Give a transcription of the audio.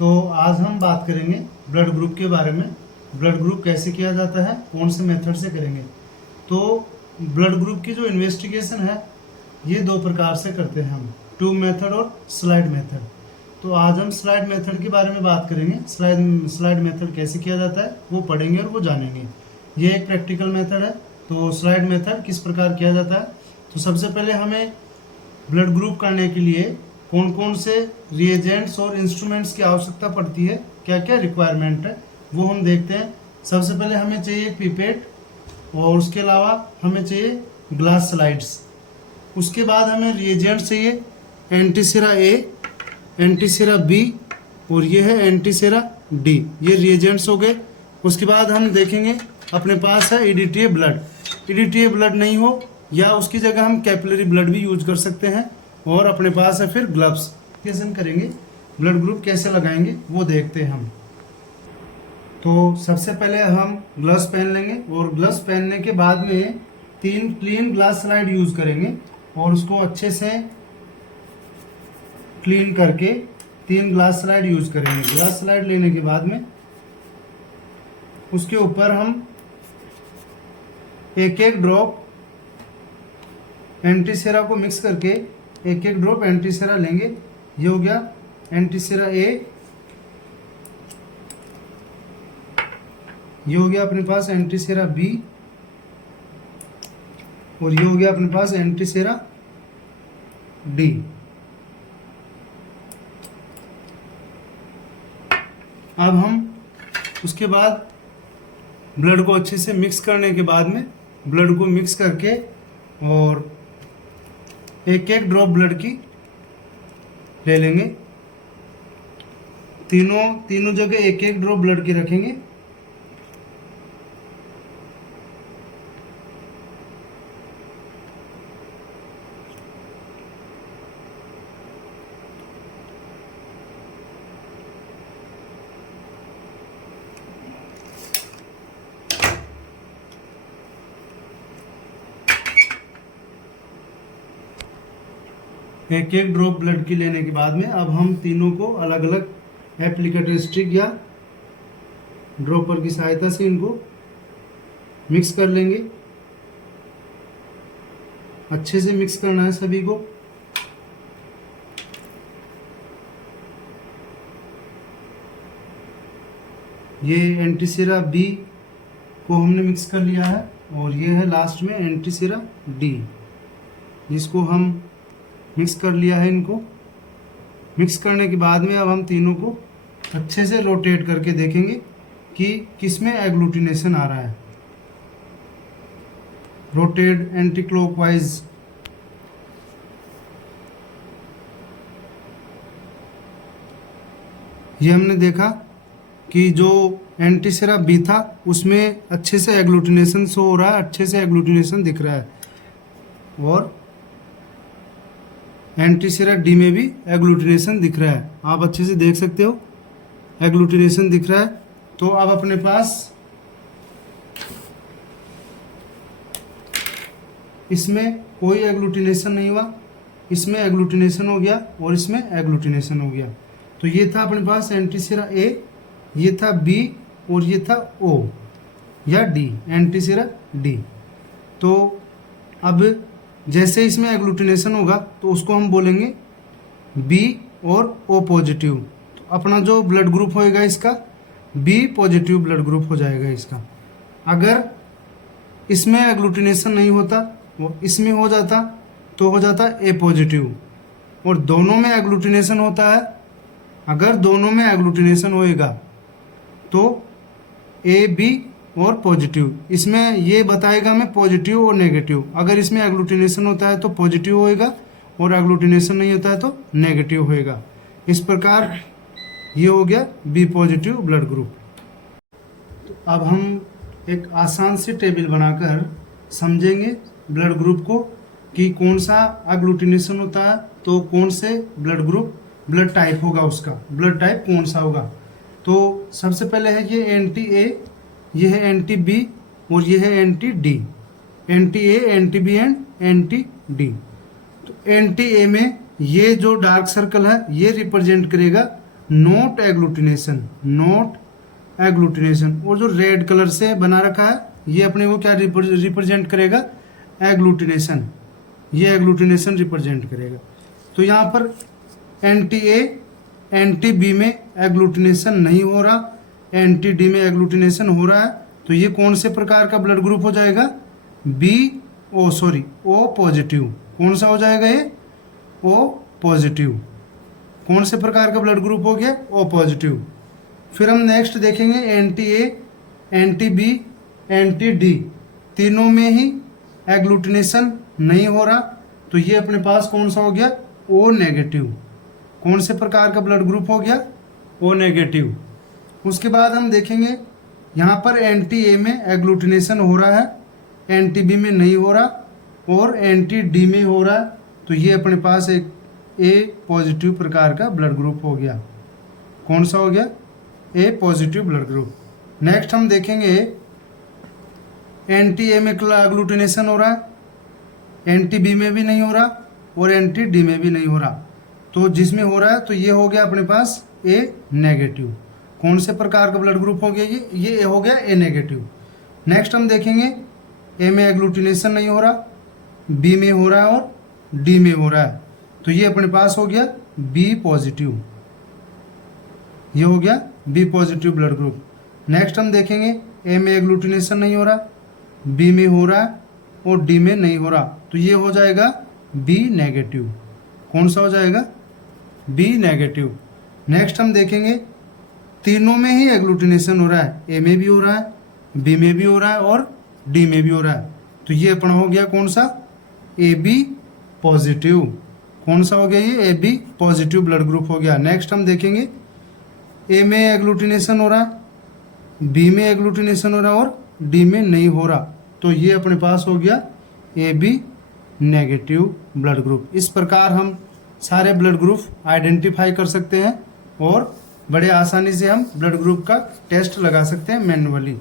तो आज हम बात करेंगे ब्लड ग्रुप के बारे में। ब्लड ग्रुप कैसे किया जाता है, कौन से मेथड से करेंगे। तो ब्लड ग्रुप की जो इन्वेस्टिगेशन है ये दो प्रकार से करते हैं हम, ट्यूब मेथड और स्लाइड मेथड। तो आज हम स्लाइड मेथड के बारे में बात करेंगे। स्लाइड मेथड कैसे किया जाता है वो पढ़ेंगे और वो जानेंगे। ये एक प्रैक्टिकल मेथड है। तो स्लाइड मेथड किस प्रकार किया जाता है, तो सबसे पहले हमें ब्लड ग्रुप करने के लिए कौन कौन से रिएजेंट्स और इंस्ट्रूमेंट्स की आवश्यकता पड़ती है, क्या क्या रिक्वायरमेंट है वो हम देखते हैं। सबसे पहले हमें चाहिए पिपेट और उसके अलावा हमें चाहिए ग्लास स्लाइड्स। उसके बाद हमें रिएजेंट चाहिए एंटीसेरा ए, एंटीसेरा बी और ये है एंटीसेरा डी। ये रिएजेंट्स हो गए। उसके बाद हम देखेंगे अपने पास है ईडीटीए ब्लड। ईडीटीए ब्लड नहीं हो या उसकी जगह हम कैपिलरी ब्लड भी यूज कर सकते हैं। और अपने पास है फिर ग्लव्स। कैसे हम करेंगे, ब्लड ग्रुप कैसे लगाएंगे वो देखते हैं हम। तो सबसे पहले हम ग्लव्स पहन लेंगे और ग्लव्स पहनने के बाद में 3 क्लीन ग्लास स्लाइड यूज करेंगे और उसको अच्छे से क्लीन करके 3 ग्लास स्लाइड यूज करेंगे। ग्लास स्लाइड लेने के बाद में उसके ऊपर हम एक एक ड्रॉप एंटीसेरा को मिक्स करके एक एक ड्रॉप एंटीसेरा लेंगे। ये हो गया एंटीसेरा ए, ये हो गया अपने पास एंटीसेरा बी और ये हो गया अपने पास एंटीसेरा डी। अब हम उसके बाद ब्लड को अच्छे से मिक्स करने के बाद में ब्लड को मिक्स करके और एक एक ड्रॉप ब्लड की ले लेंगे। तीनों जगह एक एक ड्रॉप ब्लड की रखेंगे। एक एक ड्रॉप ब्लड की लेने के बाद में अब हम तीनों को अलग अलग एप्लीकेटर स्टिक या ड्रॉपर की सहायता से इनको मिक्स कर लेंगे। अच्छे से मिक्स करना है सभी को। ये एंटीसेरा बी को हमने मिक्स कर लिया है और ये है लास्ट में एंटीसेरा डी, जिसको हम मिक्स कर लिया है। इनको मिक्स करने के बाद में अब हम तीनों को अच्छे से रोटेट करके देखेंगे कि किसमें एग्लूटिनेशन आ रहा है। Rotate anti clockwise. ये हमने देखा कि जो एंटीसेरा बी था उसमें अच्छे से एग्लूटिनेशन शो हो रहा है, अच्छे से एग्लूटिनेशन दिख रहा है। और एंटीसेरा डी में भी एग्लूटिनेशन दिख रहा है, आप अच्छे से देख सकते हो, एग्लूटिनेशन दिख रहा है। तो अब अपने पास इसमें कोई एग्लूटिनेशन नहीं हुआ, इसमें एग्लूटिनेशन हो गया और इसमें एग्लूटिनेशन हो गया। तो ये था अपने पास एंटीसेरा ए, ये था बी और ये था ओ या डी, एंटीसेरा डी। तो अब जैसे इसमें एग्लूटिनेशन होगा तो उसको हम बोलेंगे बी और ओ पॉजिटिव। तो अपना जो ब्लड ग्रुप होएगा इसका बी पॉजिटिव ब्लड ग्रुप हो जाएगा इसका। अगर इसमें एग्लूटिनेशन नहीं होता, वो इसमें हो जाता तो हो जाता ए पॉजिटिव। और दोनों में एग्लूटिनेशन होता है, अगर दोनों में एग्लूटिनेशन होएगा तो ए बी और पॉजिटिव। इसमें ये बताएगा मैं पॉजिटिव और नेगेटिव। अगर इसमें एग्लूटिनेशन होता है तो पॉजिटिव होएगा और एग्लूटिनेशन नहीं होता है तो नेगेटिव होएगा। इस प्रकार ये हो गया बी पॉजिटिव ब्लड ग्रुप। तो अब हम एक आसान सी टेबल बनाकर समझेंगे ब्लड ग्रुप को कि कौन सा एग्लूटिनेशन होता है तो कौन से ब्लड ग्रुप ब्लड टाइप होगा, उसका ब्लड टाइप कौन सा होगा। तो सबसे पहले है ये एंटी ए, ये है एंटी बी और ये है anti D. Anti A, anti B and anti D. तो एंटी ए में ये जो डार्क सर्कल है ये रिप्रेजेंट करेगा नॉट एग्लूटिनेशन, नॉट एग्लूटिनेशन। और जो रेड कलर से बना रखा है ये अपने को क्या रिप्रेजेंट करेगा, एग्लूटिनेशन, ये एग्लूटिनेशन रिप्रेजेंट करेगा। तो यहाँ पर एंटी ए एंटी बी में एग्लूटिनेशन नहीं हो रहा, एंटी डी में एग्लूटिनेशन हो रहा है। तो ये कौन से प्रकार का ब्लड ग्रुप हो जाएगा, ओ पॉजिटिव। कौन सा हो जाएगा ये, ओ पॉजिटिव। कौन से प्रकार का ब्लड ग्रुप हो गया, ओ पॉजिटिव। फिर हम नेक्स्ट देखेंगे anti A anti B anti D, तीनों में ही एग्लूटिनेशन नहीं हो रहा। तो ये अपने पास कौन सा हो गया, ओ नेगेटिव। कौन से प्रकार का ब्लड ग्रुप हो गया, ओ नेगेटिव। उसके बाद हम देखेंगे यहाँ पर एंटी ए में एग्लूटिनेशन हो रहा है, एंटी बी में नहीं हो रहा और एंटी डी में हो रहा है। तो ये अपने पास एक ए पॉजिटिव प्रकार का ब्लड ग्रुप हो गया। कौन सा हो गया, ए पॉजिटिव ब्लड ग्रुप। नेक्स्ट हम देखेंगे एंटी ए में एग्लूटिनेशन हो रहा है, एंटी बी में भी नहीं हो रहा और एंटी डी में भी नहीं हो रहा। तो जिसमें हो रहा है तो ये हो गया अपने पास ए नेगेटिव। कौन से प्रकार का ब्लड ग्रुप हो गया ये हो गया ए नेगेटिव। नेक्स्ट हम देखेंगे ए में एग्लूटिनेशन नहीं हो रहा, बी में हो रहा है और डी में हो रहा है। तो ये अपने पास हो गया बी पॉजिटिव, ये हो गया B positive blood group. Next हम देखेंगे ए में एग्लूटिनेशन नहीं हो रहा, बी में हो रहा है और डी में नहीं हो रहा। तो ये हो जाएगा बी नेगेटिव। कौन सा हो जाएगा, बी नेगेटिव। नेक्स्ट हम देखेंगे तीनों में ही एग्लूटिनेशन हो रहा है, ए में भी हो रहा है, बी में भी हो रहा है और डी में भी हो रहा है। तो ये अपना हो गया कौन सा, ए बी पॉजिटिव। कौन सा हो गया ये, A B positive blood group हो गया। नेक्स्ट हम देखेंगे ए में एग्लूटिनेशन हो रहा है, बी में एग्लूटिनेशन हो रहा है और डी में नहीं हो रहा। तो ये अपने पास हो गया A B negative blood group. इस प्रकार हम सारे ब्लड ग्रुप आइडेंटिफाई कर सकते हैं और बड़े आसानी से हम ब्लड ग्रुप का टेस्ट लगा सकते हैं मैन्युअली।